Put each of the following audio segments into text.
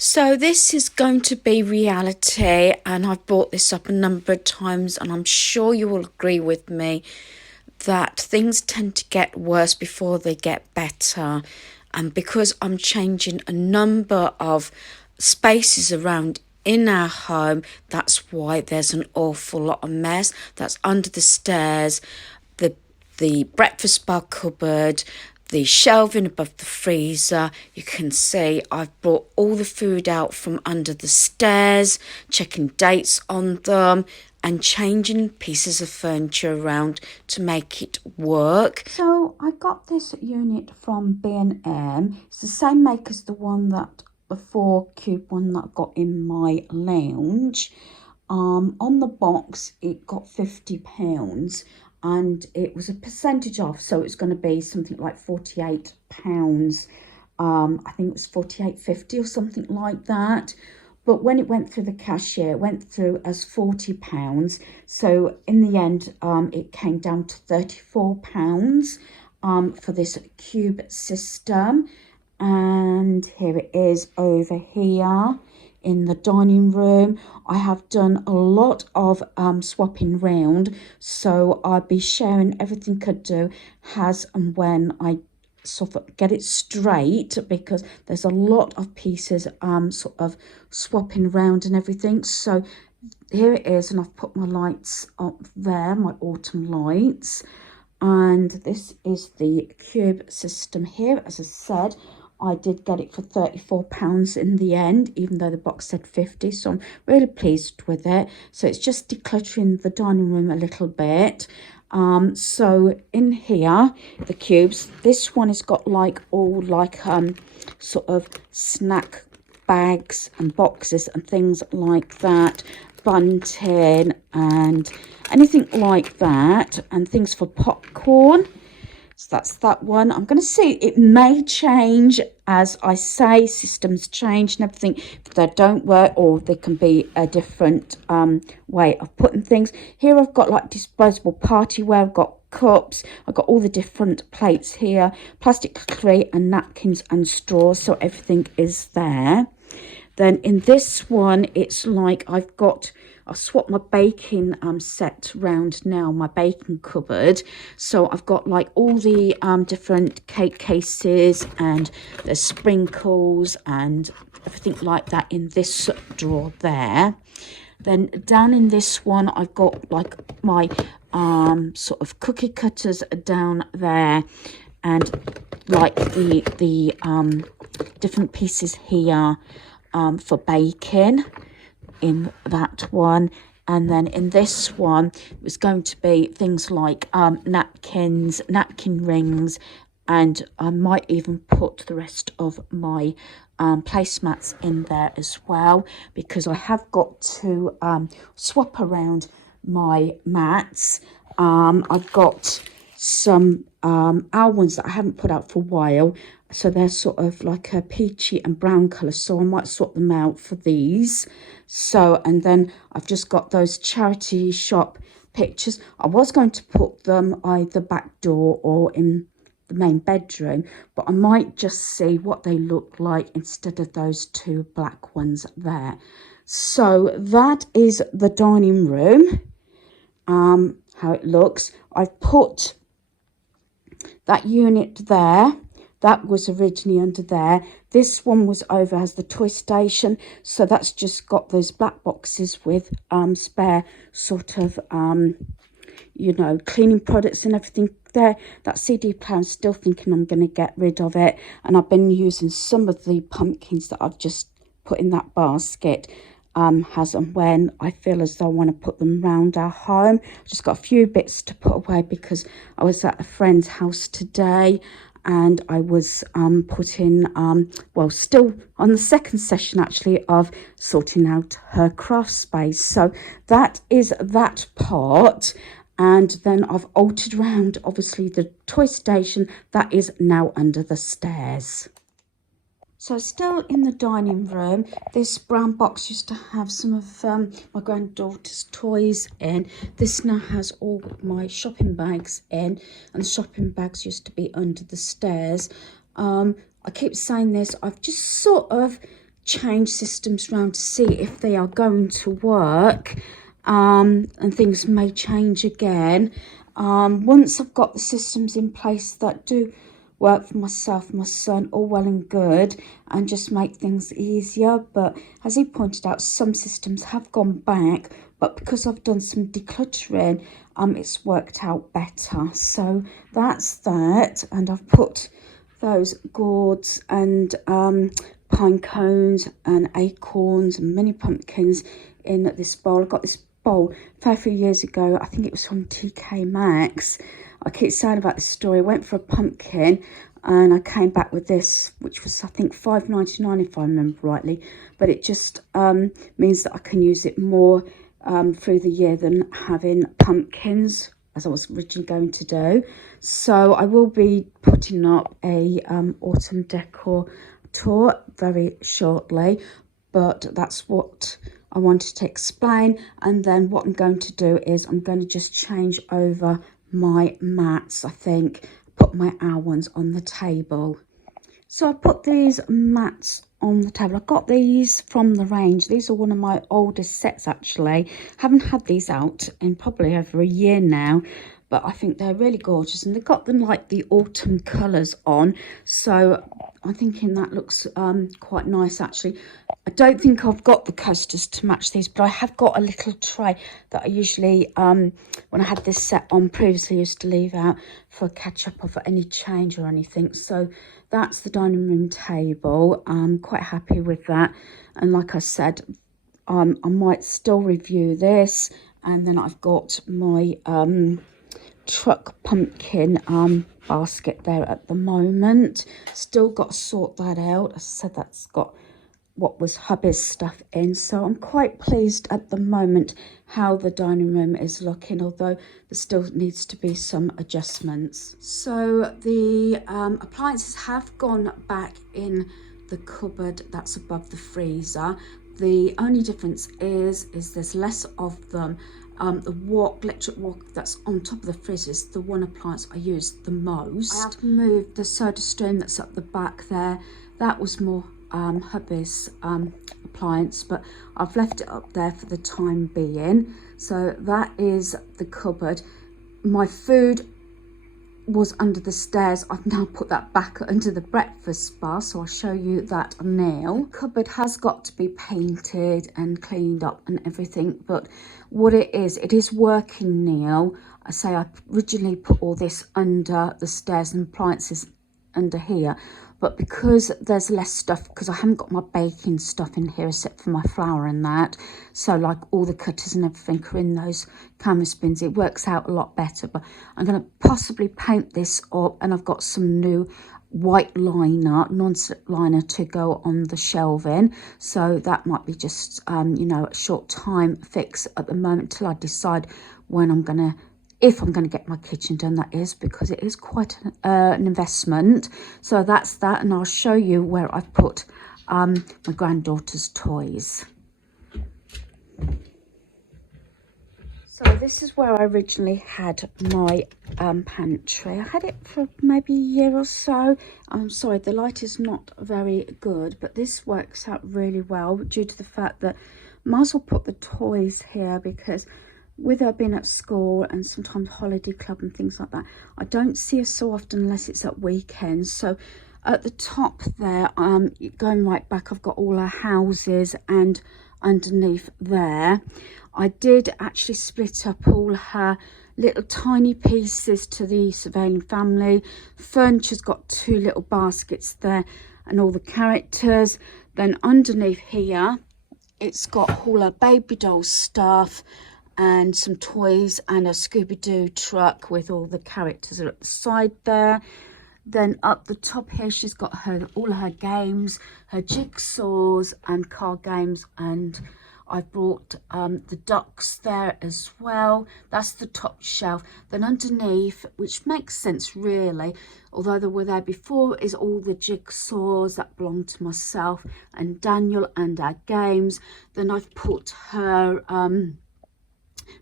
So this is going to be reality, and I've brought this up a number of times, and I'm sure you will agree with me that things tend to get worse before they get better. And because I'm changing a number of spaces around in our home, that's why there's an awful lot of mess. That's under the stairs, the breakfast bar cupboard, the shelving above the freezer. You can see I've brought all the food out from under the stairs, checking dates on them and changing pieces of furniture around to make it work. So I got this unit from B&M. It's the same make as the one that the 4 cube one that I got in my lounge. On the box it got £50 and it was a percentage off, so it's going to be something like £48. I think it was 48.50 or something like that. But when it went through the cashier, it went through as £40. So in the end, it came down to £34 for this cube system. And here it is over here in the dining room. I have done a lot of swapping round, so I'll be sharing everything I do as and when I sort of get it straight, because there's a lot of pieces sort of swapping around and everything. So here it is, and I've put my lights up there, my autumn lights, and this is the cube system here. As I said, I did get it for £34 in the end, even though the box said 50, so I'm really pleased with it. So it's just decluttering the dining room a little bit. So in here, the cubes, this one has got like all like sort of snack bags and boxes and things like that, bunting and anything like that, and things for popcorn. So that's that one. I'm going to see, it may change as I say, systems change and everything. If they don't work, or they can be a different way of putting things. Here I've got like disposable partyware, I've got cups, I've got all the different plates here, plastic cutlery and napkins and straws, so everything is there. Then in this one, it's like I swapped my baking set round now, my baking cupboard. So I've got like all the different cake cases, and there's sprinkles and everything like that in this drawer there. Then down in this one, I've got like my sort of cookie cutters down there, and like the different pieces here for baking in that one. And then in this one, it was going to be things like napkins, napkin rings, and I might even put the rest of my placemats in there as well, because I have got to swap around my mats. I've got some our ones that I haven't put out for a while, so they're sort of like a peachy and brown colour, so I might swap them out for these. So, and then I've just got those charity shop pictures. I was going to put them either back door or in the main bedroom, but I might just see what they look like instead of those two black ones there. So that is the dining room, how it looks. I've put that unit there, that was originally under there. This one was over as the toy station, so that's just got those black boxes with spare sort of you know, cleaning products and everything there. That CD player, I'm still thinking I'm going to get rid of it, and I've been using some of the pumpkins that I've just put in that basket as and when I feel as though I want to put them round our home. I've just got a few bits to put away because I was at a friend's house today, and I was putting well, still on the second session actually of sorting out her craft space. So that is that part. And then I've altered around obviously the toy station that is now under the stairs. So still in the dining room, this brown box used to have some of my granddaughter's toys in. This now has all my shopping bags in, and the shopping bags used to be under the stairs. I keep saying this, I've just sort of change systems around to see if they are going to work, and things may change again. Once I've got the systems in place that do work for myself and my son, all well and good, and just make things easier. But as he pointed out, some systems have gone back, but because I've done some decluttering, it's worked out better. So that's that, and I've put those gourds and pine cones and acorns and mini pumpkins in this bowl. I got this bowl a fair few years ago. I think it was from TK Maxx. I keep saying about this story. I went for a pumpkin and I came back with this, which was, I think, $5.99 if I remember rightly. But it just means that I can use it more through the year than having pumpkins, as I was originally going to do. So I will be putting up a autumn decor tour very shortly, but that's what I wanted to explain. And then what I'm going to do is I'm going to just change over my mats. I think put my our ones on the table. So I put these mats on the table. I got these from the range. These are one of my oldest sets actually. Haven't had these out in probably over a year now, but I think they're really gorgeous, and they've got them like the autumn colours on, so I'm thinking that looks quite nice actually. I don't think I've got the coasters to match these, but I have got a little tray that I usually, when I had this set on previously, used to leave out for a catch-up of any change or anything. So that's the dining room table. I'm quite happy with that. And like I said, I might still review this. And then I've got my truck pumpkin basket there at the moment. Still got to sort that out. As I said, that's got what was hubby's stuff in, so I'm quite pleased at the moment how the dining room is looking, although there still needs to be some adjustments. So the appliances have gone back in the cupboard that's above the freezer. The only difference is there's less of them. The wok, electric wok that's on top of the fridge is the one appliance I use the most. I have moved the soda stream that's up the back there. That was more hubby's appliance, but I've left it up there for the time being. So that is the cupboard. My food was under the stairs. I've now put that back under the breakfast bar, so I'll show you that now. The cupboard has got to be painted and cleaned up and everything, but what it is working now. I say I originally put all this under the stairs and appliances under here, but because there's less stuff, because I haven't got my baking stuff in here except for my flour and that, so like all the cutters and everything are in those canvas bins, it works out a lot better. But I'm going to possibly paint this up, and I've got some new white liner, non-slip liner to go on the shelving, so that might be just you know, a short time fix at the moment till I decide when I'm going to, if I'm going to get my kitchen done, that is, because it is quite an investment. So that's that, and I'll show you where I've put my granddaughter's toys. So this is where I originally had my pantry. I had it for maybe a year or so. I'm sorry, the light is not very good, but this works out really well due to the fact that I might as well put the toys here, because with her being at school and sometimes holiday club and things like that, I don't see her so often unless it's at weekends. So at the top there, going right back, I've got all her houses, and underneath there I did actually split up all her little tiny pieces to the surveilling family. Furniture's got two little baskets there and all the characters. Then underneath here, it's got all her baby doll stuff and some toys and a Scooby-Doo truck with all the characters at the side there. Then up the top here, she's got all her games, her jigsaws and card games, and I brought the ducks there as well. That's the top shelf. Then underneath, which makes sense really, although they were there before, is all the jigsaws that belong to myself and Daniel and our games. Then I've put her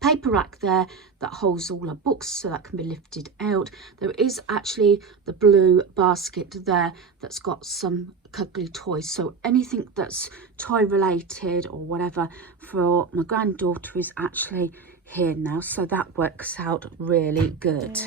paper rack there that holds all our books, so that can be lifted out. There is actually the blue basket there that's got some cuddly toys, so anything that's toy related or whatever for my granddaughter is actually here now, so that works out really good.